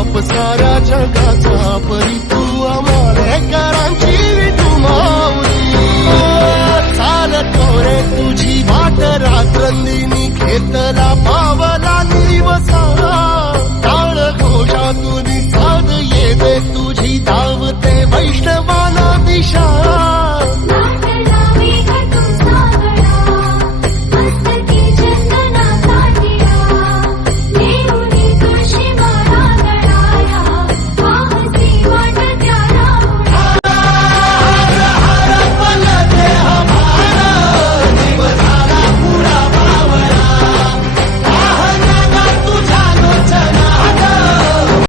बाप साऱ्या जगाचा, परी तू आम्हालेकरांची विठू माऊली. चालतो रे तुझी वाट रात्रंदिनी, घेतला पावला निवसा. टाळ घोषातून साध येते तुझी, धावते वैष्णवाना दिशा.